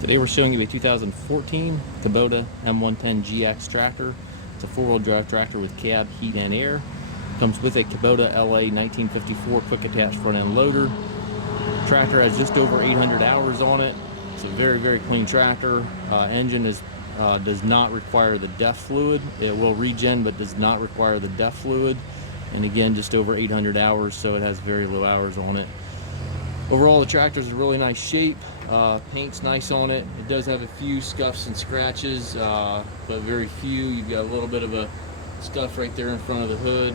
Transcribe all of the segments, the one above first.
Today we're showing you a 2014 Kubota M110GX tractor. It's a four-wheel drive tractor with cab, heat, and air. Comes with a Kubota LA 1954 quick attach front end loader. Tractor has just over 800 hours on it. It's a very, very clean tractor. Engine does not require the DEF fluid. It will regen, but does not require the DEF fluid. And again, just over 800 hours, so it has very low hours on it. Overall, the tractor's in really nice shape. Paint's nice on it. It does have a few scuffs and scratches, but very few. You've got a little bit of a scuff right there in front of the hood.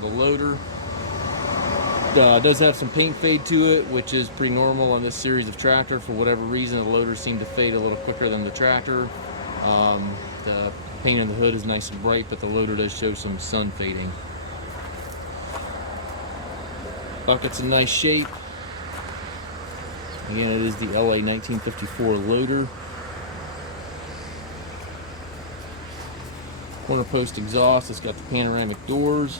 The loader does have some paint fade to it, which is pretty normal on this series of tractor. For whatever reason, the loaders seem to fade a little quicker than the tractor. The paint on the hood is nice and bright, but the loader does show some sun fading. Bucket's in nice shape. Again, it is the LA 1954 loader. Corner post exhaust. It's got the panoramic doors.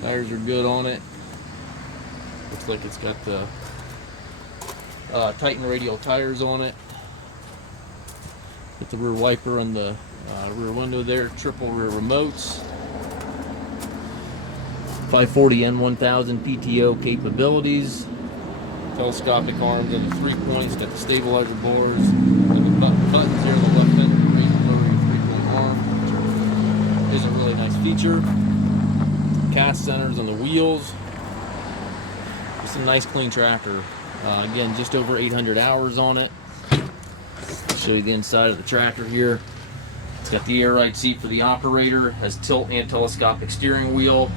Tires are good on it. Looks like it's got the Titan radial tires on it. Get the rear wiper on the rear window there. Triple rear remotes. 540 N1000 PTO capabilities, telescopic arms and the 3 points, got the stabilizer boards, the buttons here on the left end to raise and lower your 3-point arm. Is a really nice feature. Cast centers on the wheels. Just a nice clean tractor. Again, just over 800 hours on it. I'll show you the inside of the tractor here. It's got the air ride seat for the operator, has tilt and telescopic steering wheel.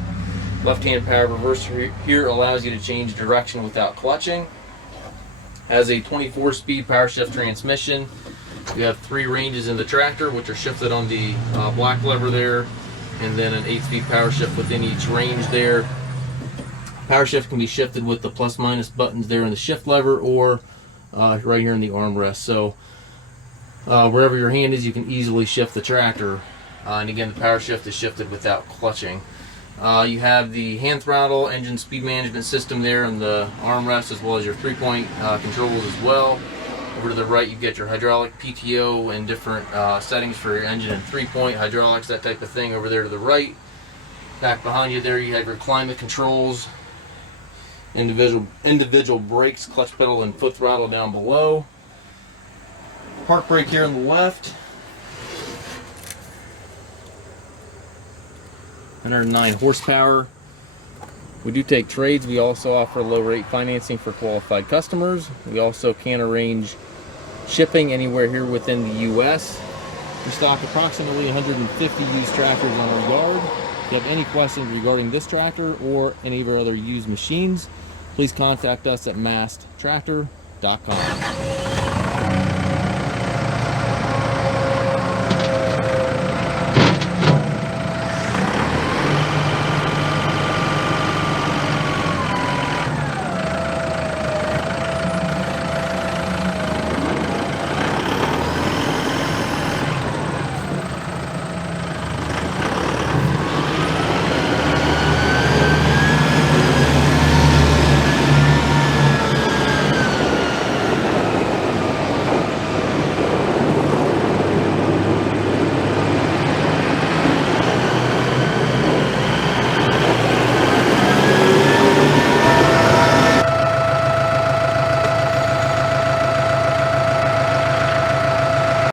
Left-hand power reverser here allows you to change direction without clutching. Has a 24-speed Powershift transmission. You have 3 ranges in the tractor, which are shifted on the black lever there, and then an 8-speed Powershift within each range there. Powershift can be shifted with the plus-minus buttons there in the shift lever, or right here in the armrest. So wherever your hand is, you can easily shift the tractor. And again, the Powershift is shifted without clutching. You have the hand throttle, engine speed management system there on the armrest, as well as your 3-point controls as well. Over to the right, you get your hydraulic, PTO, and different settings for your engine and 3-point hydraulics, that type of thing over there to the right. Back behind you there, you have your climate controls, individual brakes, clutch pedal, and foot throttle down below. Park brake here on the left. 109 horsepower. We do take trades. We also offer low rate financing for qualified customers. We also can arrange shipping anywhere here within the US. We stock approximately 150 used tractors on our yard. If you have any questions regarding this tractor or any of our other used machines, please contact us at masttractor.com.